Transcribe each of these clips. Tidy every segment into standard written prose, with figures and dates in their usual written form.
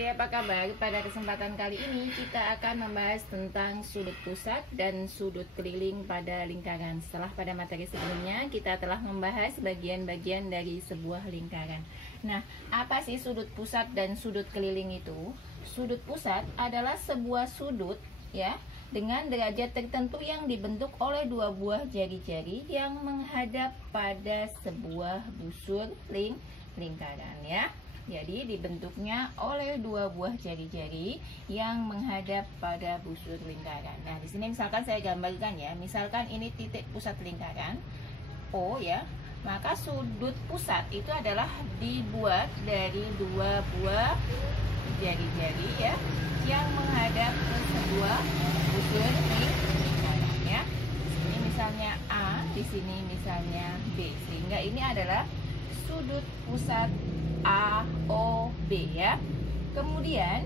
hai, apa kabar? Pada kesempatan kali ini kita akan membahas tentang sudut pusat dan sudut keliling pada lingkaran. Setelah pada materi sebelumnya kita telah membahas bagian-bagian dari sebuah lingkaran. Nah, apa sih sudut pusat dan sudut keliling itu? Sudut pusat adalah sebuah sudut ya dengan derajat tertentu yang dibentuk oleh dua buah jari-jari yang menghadap pada sebuah busur lingkaran ya. Jadi dibentuknya oleh dua buah jari-jari yang menghadap pada busur lingkaran. Nah, di sini misalkan saya gambarkan ya. Misalkan ini titik pusat lingkaran O ya. Maka sudut pusat itu adalah dibuat dari dua buah jari-jari ya yang menghadap ke sebuah busur lingkaran ya. Di sini misalnya A, di sini misalnya B. Sehingga ini adalah sudut pusat AOB ya. Kemudian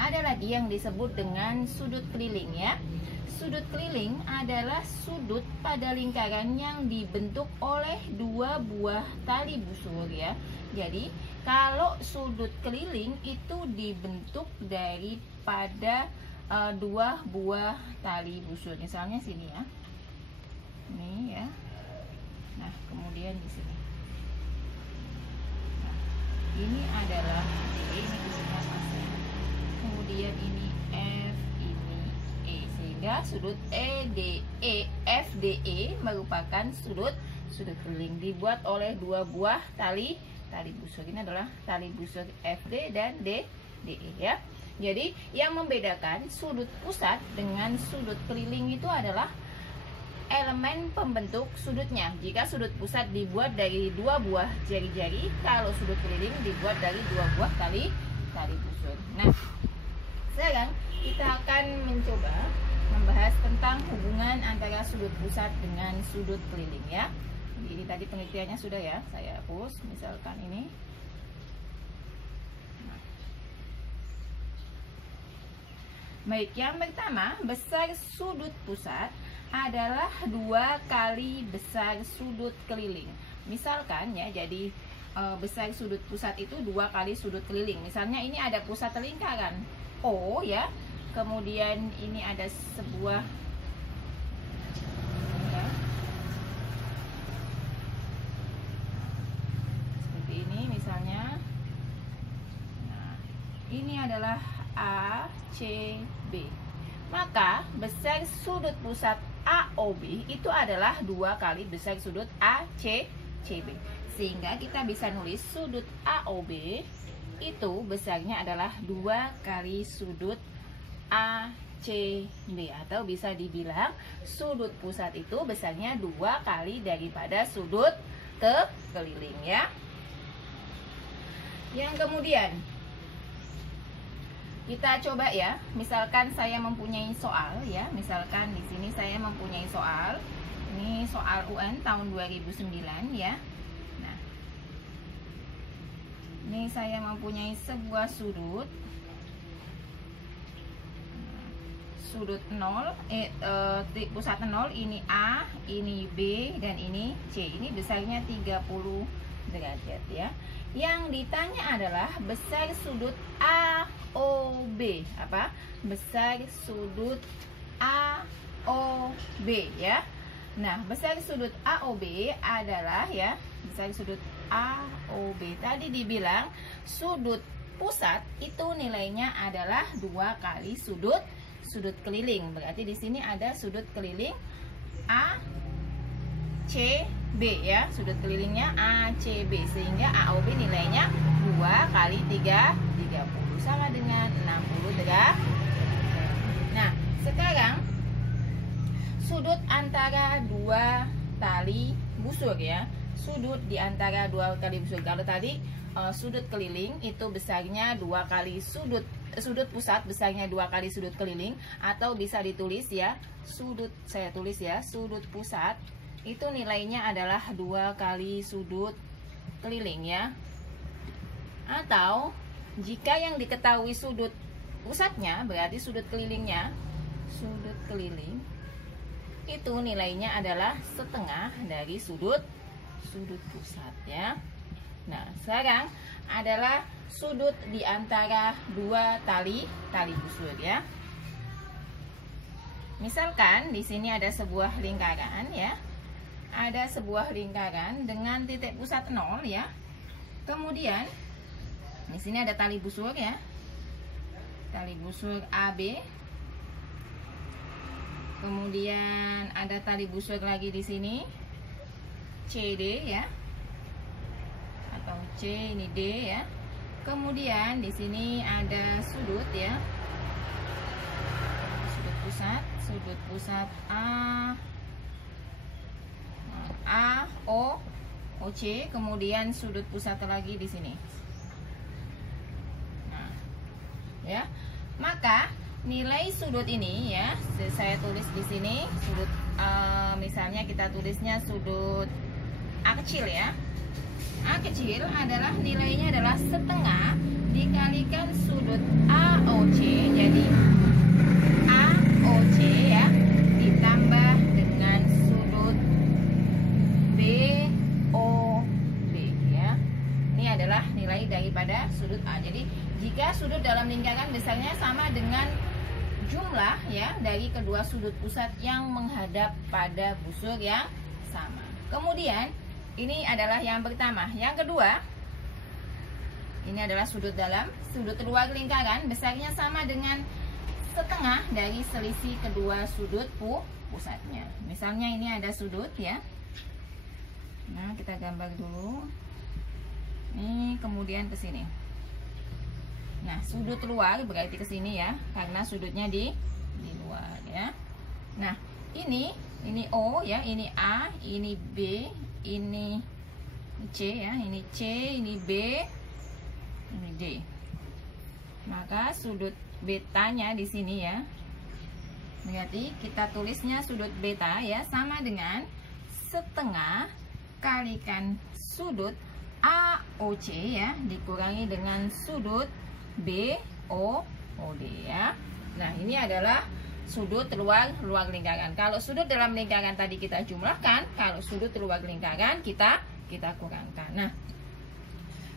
ada lagi yang disebut dengan sudut keliling ya. Sudut keliling adalah sudut pada lingkaran yang dibentuk oleh dua buah tali busur ya. Jadi kalau sudut keliling itu dibentuk daripada dua buah tali busur. Misalnya sini ya. Ini ya. Nah, kemudian di sini. Ini adalah D, ini disebut pasang. Kemudian ini F, ini E. Sehingga sudut FDE merupakan sudut keliling dibuat oleh dua buah tali busur. Ini adalah tali busur FD dan DE ya. Jadi yang membedakan sudut pusat dengan sudut keliling itu adalah elemen pembentuk sudutnya. Jika sudut pusat dibuat dari dua buah jari-jari, kalau sudut keliling dibuat dari dua buah tali busur. Nah, sekarang kita akan mencoba membahas tentang hubungan antara sudut pusat dengan sudut keliling ya. Jadi tadi pengertiannya sudah ya, saya hapus. Misalkan ini. Baik, yang pertama, besar sudut pusat adalah 2 kali besar sudut keliling. Misalkan ya, jadi besar sudut pusat itu 2 kali sudut keliling. Misalnya ini ada pusat lingkaran O ya. Kemudian ini ada sebuah ya, seperti ini misalnya. Nah, ini adalah ACB. Maka besar sudut pusat AOB itu adalah 2 kali besar sudut ACB. Sehingga kita bisa nulis sudut AOB itu besarnya adalah 2 kali sudut ACB. Atau bisa dibilang sudut pusat itu besarnya 2 kali daripada sudut keliling ya. Yang kemudian kita coba ya, misalkan saya mempunyai soal ya, misalkan di sini saya mempunyai soal. Ini soal UN tahun 2009 ya. Nah, ini saya mempunyai sebuah sudut 0, pusat 0, ini A, ini B, dan ini C. Ini besarnya 30 derajat ya. Yang ditanya adalah besar sudut AOB. Apa? Besar sudut AOB ya. Nah, besar sudut AOB adalah ya, besar sudut AOB. Tadi dibilang sudut pusat itu nilainya adalah 2 kali sudut keliling. Berarti di sini ada sudut keliling ACB ya, sudut kelilingnya ACB, sehingga AOB nilainya 2 kali 30 sama dengan 60 derajat. Nah, sekarang sudut antara 2 tali busur ya, sudut di antara 2 tali busur. Kalau tadi sudut keliling itu besarnya 2 kali sudut pusat besarnya 2 kali sudut keliling, atau bisa ditulis ya, saya tulis ya, sudut pusat itu nilainya adalah 2 kali sudut keliling ya. Atau jika yang diketahui sudut pusatnya berarti sudut kelilingnya, sudut keliling itu nilainya adalah setengah dari sudut pusat ya. Nah, sekarang adalah sudut di antara dua tali busur ya. Misalkan di sini ada sebuah lingkaran ya. Ada sebuah lingkaran dengan titik pusat 0 ya. Kemudian di sini ada tali busur ya. Tali busur AB. Kemudian ada tali busur lagi di sini CD ya. Atau C ini D ya. Kemudian di sini ada sudut ya. Sudut pusat A O C, kemudian sudut pusat lagi di sini. Nah, ya. Maka nilai sudut ini ya, saya tulis di sini sudut misalnya kita tulisnya sudut A kecil ya. A kecil adalah nilainya adalah setengah dikalikan sudut AOC, jadi AOC ya ditambah dengan sudut BOB ya. Ini adalah nilai daripada sudut A. Jadi jika sudut dalam lingkaran besarnya sama dengan jumlah ya dari kedua sudut pusat yang menghadap pada busur yang sama. Kemudian ini adalah yang pertama. Yang kedua, ini adalah sudut dalam, sudut luar lingkaran besarnya sama dengan setengah dari selisih kedua sudut pusatnya. Misalnya ini ada sudut ya. Nah, kita gambar dulu. Ini kemudian ke sini. Nah, sudut luar berarti ke sini ya, karena sudutnya di luar ya. Nah, ini O ya, ini A, ini B, ini C ya, ini C, ini B, ini D. Maka sudut betanya di sini ya. Berarti kita tulisnya sudut beta ya sama dengan setengah kalikan sudut AOC ya dikurangi dengan sudut BOD ya. Nah, ini adalah sudut luar lingkaran. Kalau sudut dalam lingkaran tadi kita jumlahkan, kalau sudut luar lingkaran kita kurangkan. Nah,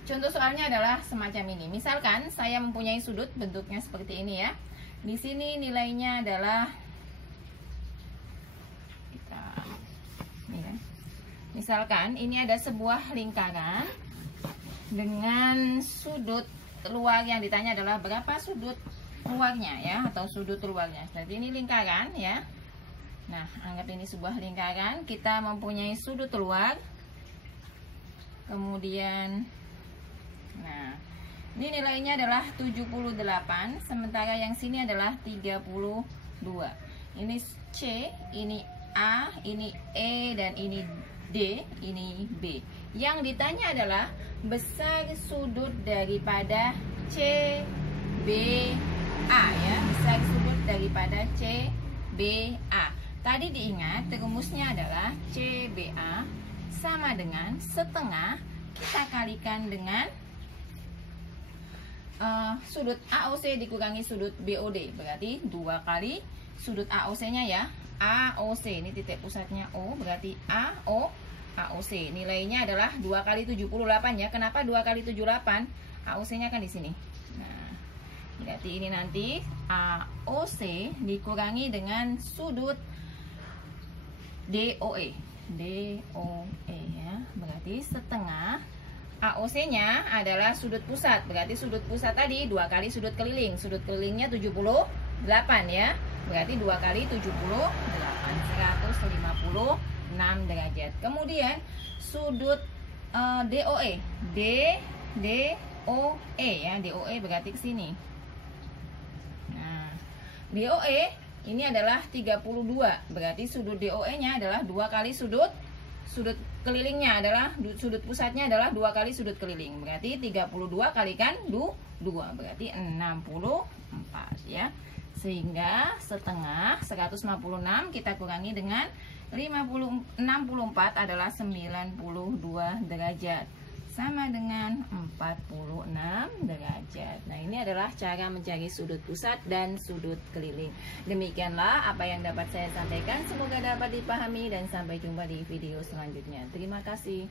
contoh soalnya adalah semacam ini. Misalkan saya mempunyai sudut bentuknya seperti ini ya. Di sini nilainya adalah misalkan ini ada sebuah lingkaran dengan sudut luar yang ditanya adalah berapa sudut luarnya ya, atau sudut luarnya. Jadi ini lingkaran ya. Nah, anggap ini sebuah lingkaran, kita mempunyai sudut luar. Kemudian nah, ini nilainya adalah 78, sementara yang sini adalah 32. Ini C, ini A, ini E, dan ini D, ini B. Yang ditanya adalah besar sudut daripada CBA ya, besar sudut daripada CBA. Tadi diingat rumusnya adalah CBA sama dengan setengah kita kalikan dengan sudut AOC dikurangi sudut BOD, berarti 2 kali sudut AOC-nya ya. AOC ini titik pusatnya O, berarti AOC nilainya adalah 2 kali 78 ya. Kenapa 2 kali 78? AOC-nya kan di sini. Nah, berarti ini nanti AOC dikurangi dengan sudut DOE ya, berarti setengah. AOC-nya adalah sudut pusat, berarti sudut pusat tadi 2 kali sudut keliling. Sudut kelilingnya 78 ya, berarti 2 kali 78, 156 derajat. Kemudian sudut DOE ya, DOE berarti ke sini. Nah, DOE ini adalah 32, berarti sudut DOE-nya adalah 2 kali sudut kelilingnya adalah sudut pusatnya adalah 2 kali sudut keliling, berarti 32 kalikan 2 berarti 64 ya. Sehingga setengah 156 kita kurangi dengan 64 adalah 92 derajat, sama dengan 46 derajat. Nah, ini adalah cara mencari sudut pusat dan sudut keliling. Demikianlah apa yang dapat saya sampaikan. Semoga dapat dipahami dan sampai jumpa di video selanjutnya. Terima kasih.